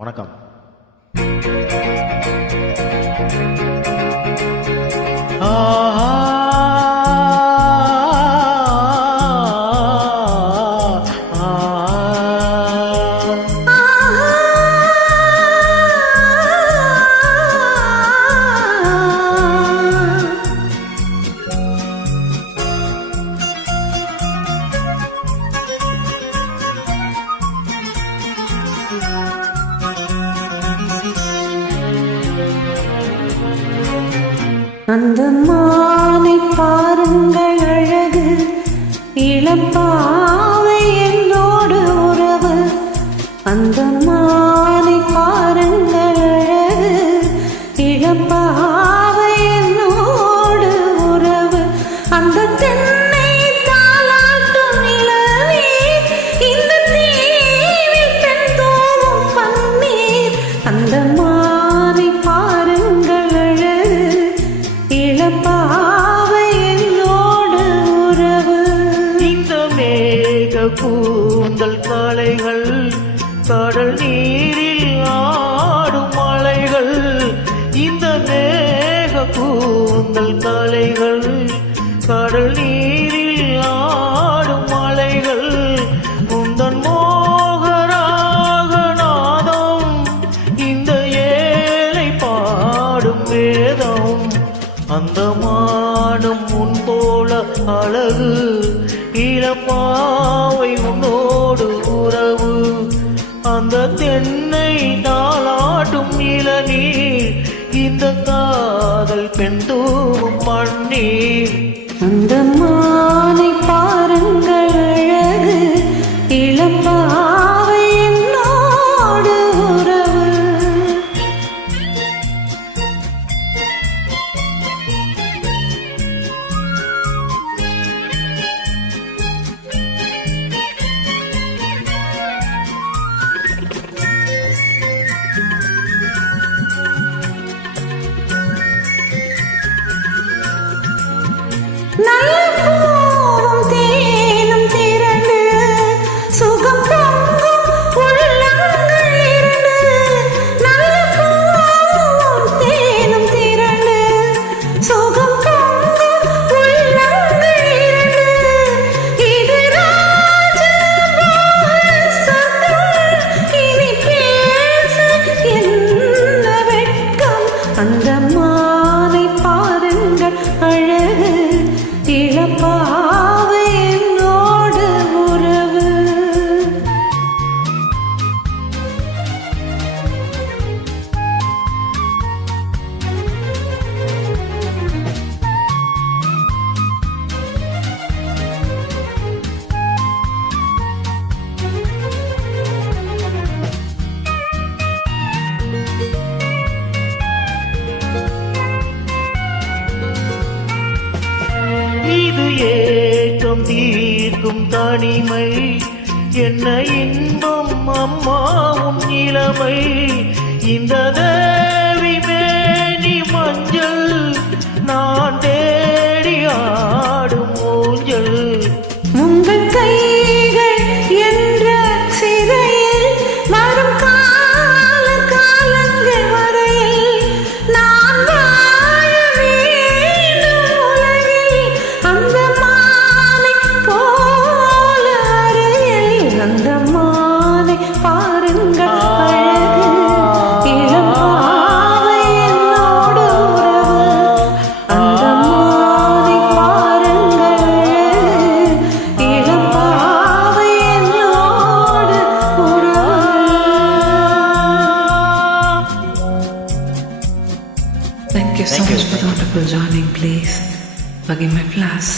வணக்கம். அந்த மானை பாருங்கள் அழகு, இளப்பாவை என்னோடு உறவு. அந்த மானை பாருங்கள் அழகு, இளப்பாவை என்னோடு உறவு. அந்த தென்னை தாலாட்டும் நிலவே, இந்த தீவில் பெண் தோவும் பன்னீர். அந்த மானை பாருங்கள் அழகு, இளப்பாவை என்னோடு உறவு. இந்த மேக கூந்தல் காளைகள், கடல் நீரில் ஆடும் மலைகள். இந்த மேக கூந்தல் காளைகள், கடல் நீரில் ஆடும் மலைகள். உந்தன் மோகராக நாதம், இந்த ஏழை பாடும் வேதம். அந்த மானம் உன் போல அழகு, இளப்பாவை உன்னோடு உறவு. அந்த தென்னை தாளாட்டும் இளநீர், இந்த காதல் பெண் தூவும் பன்னீர். அந்த மானை பாருங்கள் அழகு, இளப்பாவை என்னோடு உறவு. நல்ல பூவும் தேனும் திரண்டு, சுகம் பொங்கும் உள்ளங்கள் இரண்டு. நல்ல பூவும் தேனும் திரண்டு, சுகம் பொங்கும் உள்ளங்கள் இரண்டு. இது ராஜமோகன் சத்தம், இனி பேச என்ன வெட்கம். அந்த மானை பாருங்கள் அழகு, இளப்பாவை என்னோடு உறவு. இது ஏக்கம் தீர்க்கும் தனிமை, என்ன இன்பம் அம்மா உன் இளமை. இந்த தேவி மேனி மஞ்சள், நான் தேடி ஆடும் ஊஞ்சல். உங்கள் கைகள் என்ற சிறையில் வரும் கால காலங்கள் வரையில் நான் வாழ வேண்டும் உலகில். அந்த மானை போல அறையில், அந்த மானை பாருங்கள் அழகு, இளப்பாவை என்னோடு உறவு. அந்த மானை பாருங்கள் அழகு, இளப்பாவை என்னோடு உறவு. Thank you so much for the wonderful joining. Please forgive my flaws.